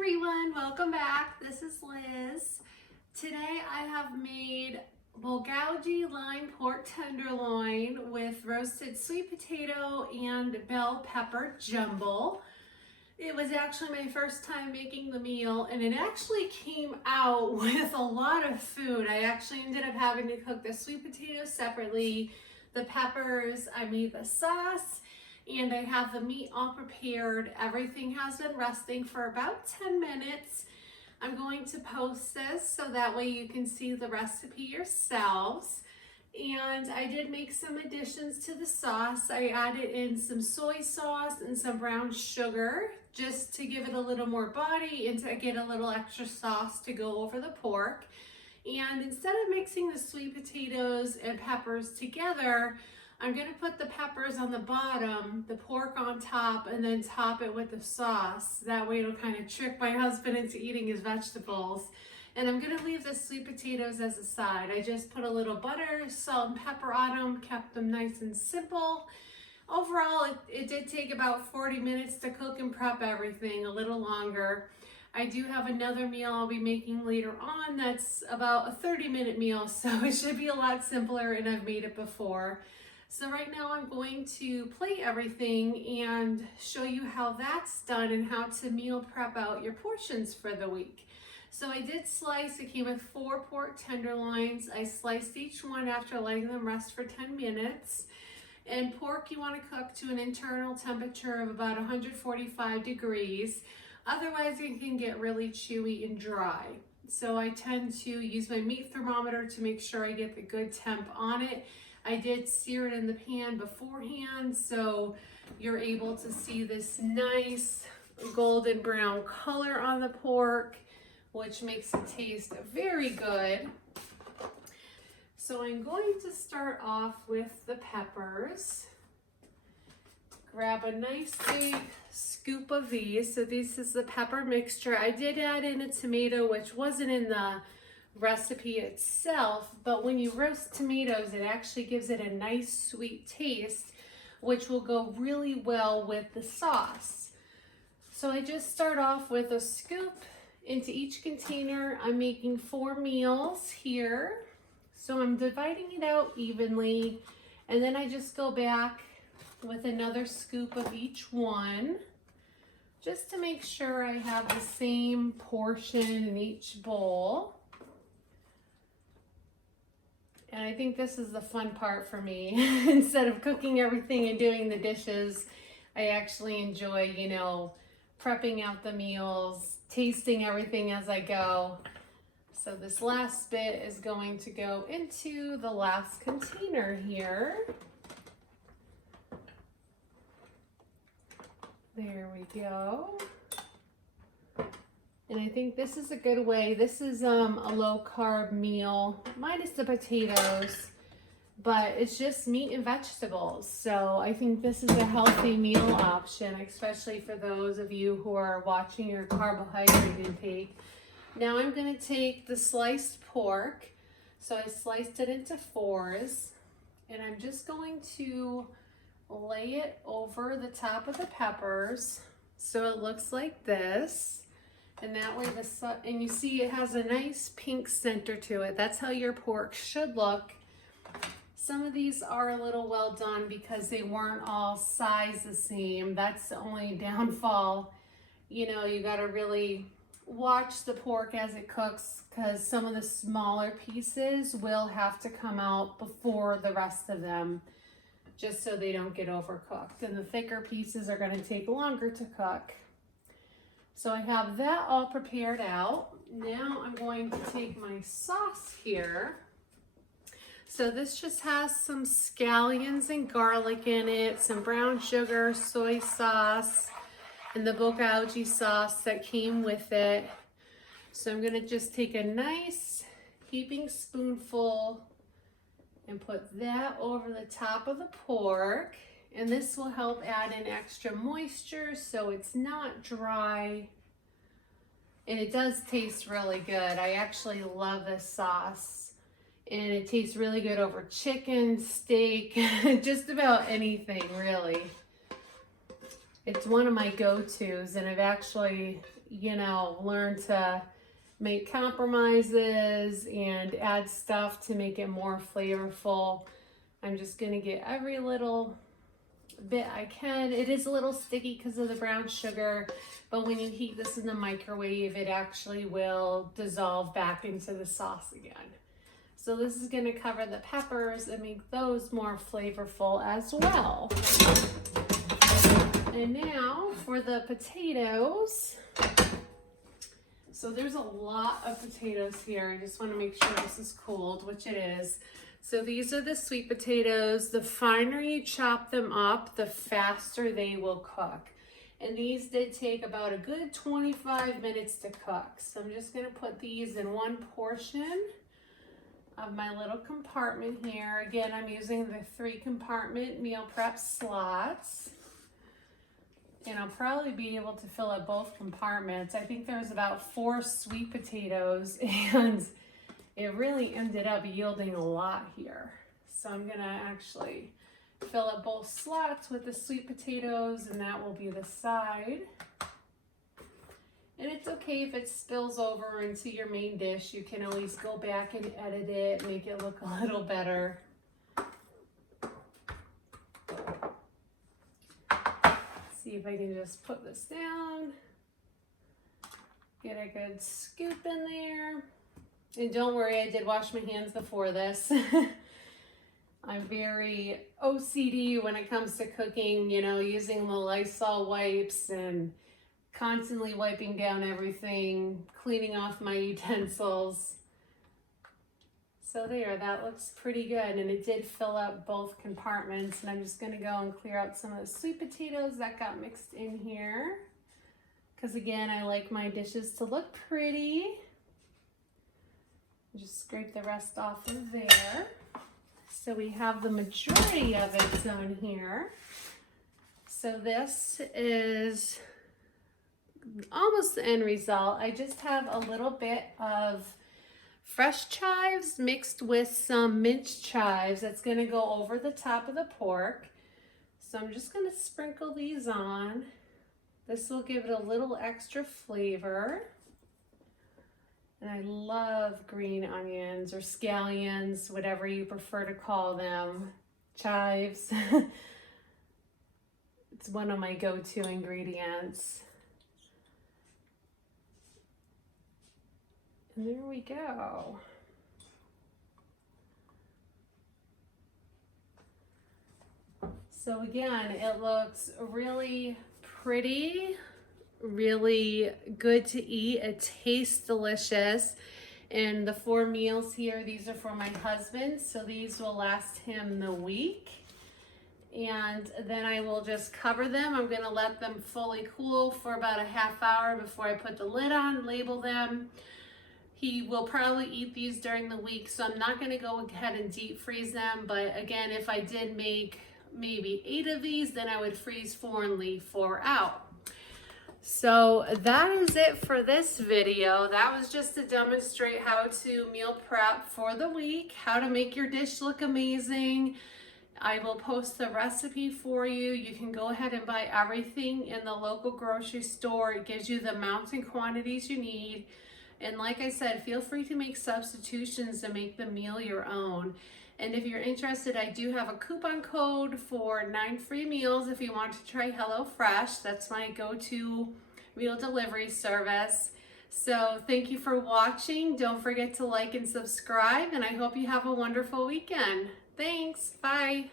everyone, welcome back. This is Liz. Today I have made bulgogi lime pork tenderloin with roasted sweet potato and bell pepper jumble. It was actually my first time making the meal and it actually came out with a lot of food. I actually ended up having to cook the sweet potatoes separately, the peppers, I made the sauce, and I have the meat all prepared. Everything has been resting for about 10 minutes. I'm going to post this so that way you can see the recipe yourselves. And I did make some additions to the sauce. I added in some soy sauce and some brown sugar just to give it a little more body and to get a little extra sauce to go over the pork. And instead of mixing the sweet potatoes and peppers together, I'm gonna put the peppers on the bottom, the pork on top, and then top it with the sauce. That way it'll kind of trick my husband into eating his vegetables. And I'm gonna leave the sweet potatoes as a side. I just put a little butter, salt, and pepper on them, kept them nice and simple. Overall, it did take about 40 minutes to cook and prep everything, a little longer. I do have another meal I'll be making later on that's about a 30-minute meal, so it should be a lot simpler, and I've made it before. So right now I'm going to plate everything and show you how that's done and how to meal prep out your portions for the week. So I did slice, it came with 4 pork tenderloins. I sliced each one after letting them rest for 10 minutes. And pork you want to cook to an internal temperature of about 145 degrees. Otherwise it can get really chewy and dry. So I tend to use my meat thermometer to make sure I get the good temp on it. I did sear it in the pan beforehand, so you're able to see this nice golden brown color on the pork, which makes it taste very good. So I'm going to start off with the peppers. Grab a nice big scoop of these. So this is the pepper mixture. I did add in a tomato, which wasn't in the recipe itself, but when you roast tomatoes, it actually gives it a nice sweet taste, which will go really well with the sauce. So I just start off with a scoop into each container. I'm making 4 meals here, so I'm dividing it out evenly, and then I just go back with another scoop of each one just to make sure I have the same portion in each bowl. And I think this is the fun part for me. Instead of cooking everything and doing the dishes, I actually enjoy, prepping out the meals, tasting everything as I go. So this last bit is going to go into the last container here. There we go. And I think this is a good way. This is a low carb meal, minus the potatoes, but it's just meat and vegetables. So I think this is a healthy meal option, especially for those of you who are watching your carbohydrate intake. Now I'm gonna take the sliced pork. So I sliced it into 4s, and I'm just going to lay it over the top of the peppers so it looks like this. And that way and you see it has a nice pink center to it. That's how your pork should look. Some of these are a little well done because they weren't all sized the same. That's the only downfall. You gotta really watch the pork as it cooks, because some of the smaller pieces will have to come out before the rest of them, just so they don't get overcooked. And the thicker pieces are gonna take longer to cook. So I have that all prepared out. Now I'm going to take my sauce here. So this just has some scallions and garlic in it, some brown sugar, soy sauce, and the bulgogi sauce that came with it. So I'm gonna just take a nice heaping spoonful and put that over the top of the pork. And this will help add in extra moisture so it's not dry. And it does taste really good. I actually love this sauce. And it tastes really good over chicken, steak, just about anything really. It's one of my go-tos, and I've actually, you know, learned to make compromises and add stuff to make it more flavorful. I'm just gonna get every little bit I can. It is a little sticky because of the brown sugar, but when you heat this in the microwave, it actually will dissolve back into the sauce again. So this is gonna cover the peppers and make those more flavorful as well. And now for the potatoes. So there's a lot of potatoes here. I just want to make sure this is cooled, which it is. So these are the sweet potatoes. The finer you chop them up, the faster they will cook. And these did take about a good 25 minutes to cook. So I'm just going to put these in one portion of my little compartment here. Again, I'm using the 3-compartment meal prep slots. And I'll probably be able to fill up both compartments. I think there's about 4 sweet potatoes, and it really ended up yielding a lot here. So I'm gonna actually fill up both slots with the sweet potatoes, and that will be the side. And it's okay if it spills over into your main dish. You can always go back and edit it, make it look a little better. See if I can just put this down, get a good scoop in there. And don't worry, I did wash my hands before this. I'm very OCD when it comes to cooking, you know, using the Lysol wipes and constantly wiping down everything, cleaning off my utensils. So there, that looks pretty good, and it did fill up both compartments, and I'm just gonna go and clear out some of the sweet potatoes that got mixed in here. Because again, I like my dishes to look pretty. Just scrape the rest off of there. So we have the majority of it on here. So this is almost the end result. I just have a little bit of fresh chives mixed with some minced chives. That's going to go over the top of the pork. So I'm just going to sprinkle these on. This will give it a little extra flavor. And I love green onions or scallions, whatever you prefer to call them. Chives. It's one of my go-to ingredients. And there we go. So again, it looks really pretty, really good to eat. It tastes delicious. And the 4 meals here, these are for my husband, so these will last him the week. And then I will just cover them. I'm gonna let them fully cool for about a half hour before I put the lid on, label them. He will probably eat these during the week, so I'm not gonna go ahead and deep freeze them. But again, if I did make maybe 8 of these, then I would freeze 4 and leave 4 out. So that is it for this video. That was just to demonstrate how to meal prep for the week, how to make your dish look amazing. I will post the recipe for you. You can go ahead and buy everything in the local grocery store. It gives you the amounts and quantities you need. And like I said, feel free to make substitutions to make the meal your own. And if you're interested, I do have a coupon code for 9 free meals if you want to try HelloFresh. That's my go-to meal delivery service. So thank you for watching. Don't forget to like and subscribe, and I hope you have a wonderful weekend. Thanks. Bye.